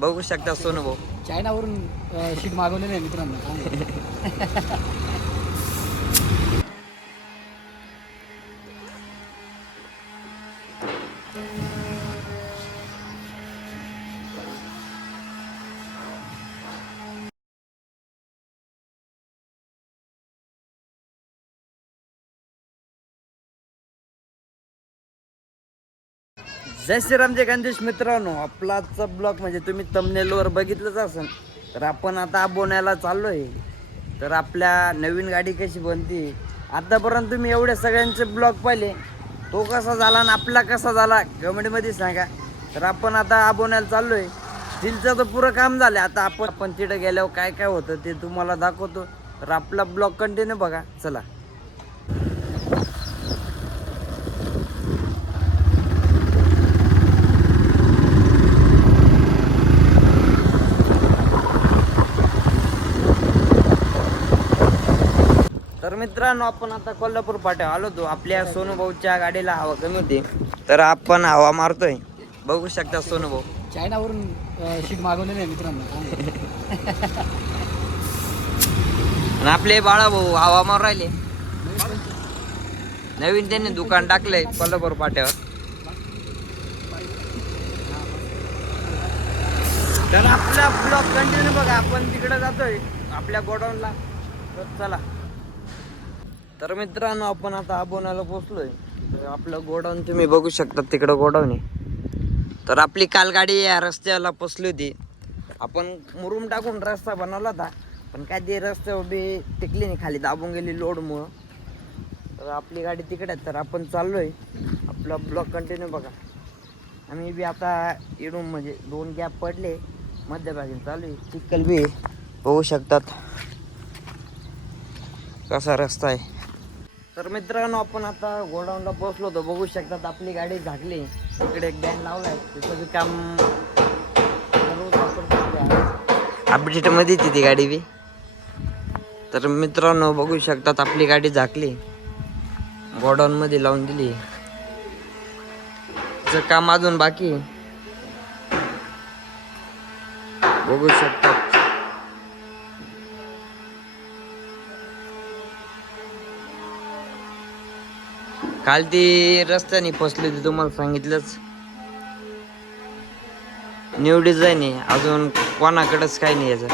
बघू शकता सोनू भाऊ चायनावरून शीट मागवलेली आहे मित्रांनो. जय श्रीराम जय गणेश मित्रांनो, आपला आजचा ब्लॉग म्हणजे तुम्ही thumbnailवर बघितलंच असेल. तर आपण आता बोनायला चाललोय. तर आपल्या नवीन गाडी कशी बनती, आतापर्यंत तुम्ही एवढे सगळ्यांचे ब्लॉग पाहिले, तो कसा झाला आणि आपला कसा झाला कमेंटमध्ये सांगा. तर आपण आता बोनायला चाललोय. स्टीलचं तर पुरं काम झालं. आता आपण तिथं गेल्यावर काय काय होतं ते तुम्हाला दाखवतो. तर आपला ब्लॉग कंटिन्यू बघा. चला. तर मित्रांनो, आपण आता कोल्हापूर फाट्यावर आलो होतो. आपल्या सोनू भाऊच्या गाडीला हवा कमी होती, तर आपण हवा मारतोय. बघू शकता सोनू भाऊ. चायनावरून शीट मागवलेली आहे मित्रांनो. आणि आपले बाळा भाऊ हवा मारून राहिले. नवीन त्यांनी दुकान टाकलंय कोल्हापूर फाट्यावर. तर आपला ब्लॉग कंटिन्यू बघा. आपण तिकडे जातोय आपल्या गोडाऊनला. तर चला. तर मित्रांनो, आपण आता आबोनाला पोहोचलोय. तर आपलं गोडाऊन तुम्ही बघू शकता, तिकडं गोडाऊन आहे. तर आपली काल गाडी या रस्त्याला पोचली होती. आपण मुरुम टाकून रस्ता बनवला होता, पण काय ते रस्त्यावर बी टिकली नाही, खाली दाबून गेली लोडमुळं. तर आपली गाडी तिकडे आहे. तर आपण चाललोय. आपला ब्लॉग कंटिन्यू बघा. आम्ही बी आता इडून म्हणजे 2 गॅप पडले, मध्यभागी चालू आहे. चिखल बी बघू शकतात कसा रस्ता आहे. तर मित्रांनो, आपण आता गोडाऊनला पोहोचलो होतो. बघू शकतात आपली गाडी झाकली. तिकडे एक बॅन लावलाय, त्याचं बी काम अपडेट मध्ये ती गाडी बी. तर मित्रांनो, बघू शकतात आपली गाडी झाकली, गोडाऊन मध्ये लावून दिली. त्याचं काम अजून बाकी बघू शकतात. काल ती रस्त्याने फसली होती, तुम्हाला सांगितलंच. न्यू डिझाईन आहे, अजून कोणाकडेच काही नाही याचं.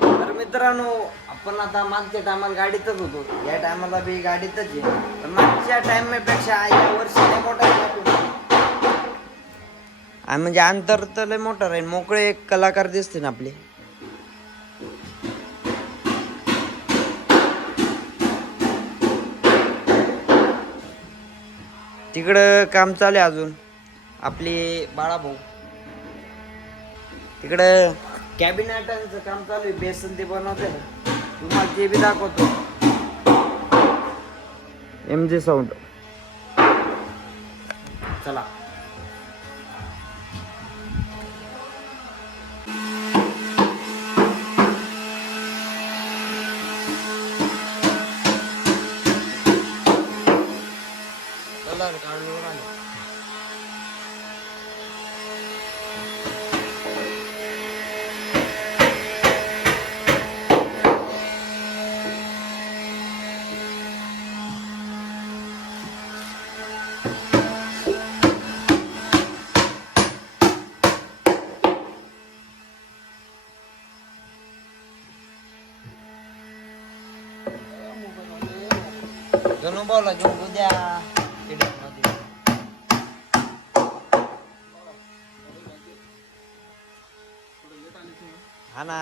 तर मित्रांनो, आपण आता मागच्या टायमाला गाडीतच होतो, या टायमाला बी गाडीतच आहे. तर मागच्या टायमापेक्षा या वर्षी लय मोठा आणि म्हणजे अंतर तर लय मोठं राहील. मोकळे एक कलाकार दिसते ना आपले. तिकडं काम चालू आहे अजून. आपली बाळा भाऊ तिकडं कॅबिनेटांचं काम चालू आहे. बेसन ते बनवते, तुम्हाला ते बी दाखवतो. MG sound. चला. कलर काढून आले. जणू बोला घेऊन उद्या हा ना.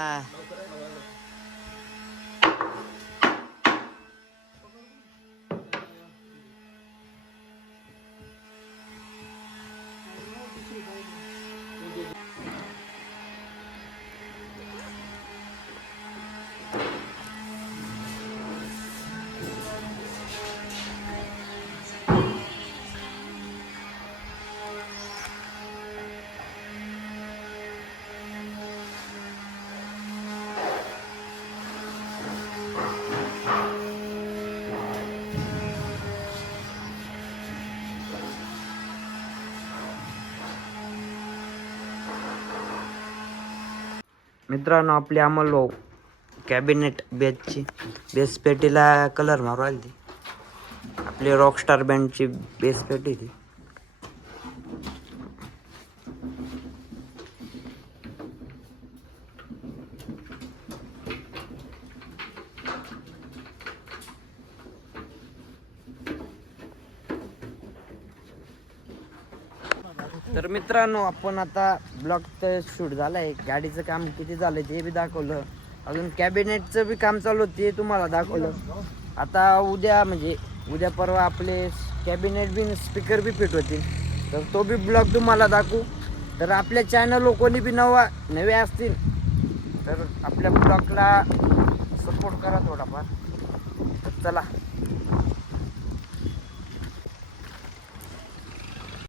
मित्रांनो आपली अमोल भाऊ कॅबिनेट बेस पेटीला कलर मारू आली ती आपली रॉकस्टार बँडची बेस पेटी ती. तर मित्रांनो आपण आता ब्लॉक तर शूट झालाय, गाडीचं काम किती झालंय ते बी दाखवलं, अजून कॅबिनेटचं बी काम चालू होतं ते तुम्हाला दाखवलं. आता उद्या म्हणजे उद्या परवा आपले कॅबिनेट बी स्पीकर बी फिट होतील, तर तो बी ब्लॉग तुम्हाला दाखवू. तर आपल्या चॅनल कोणी बी नवे असतील तर आपल्या ब्लॉगला सपोर्ट करा थोडाफार. तर चला.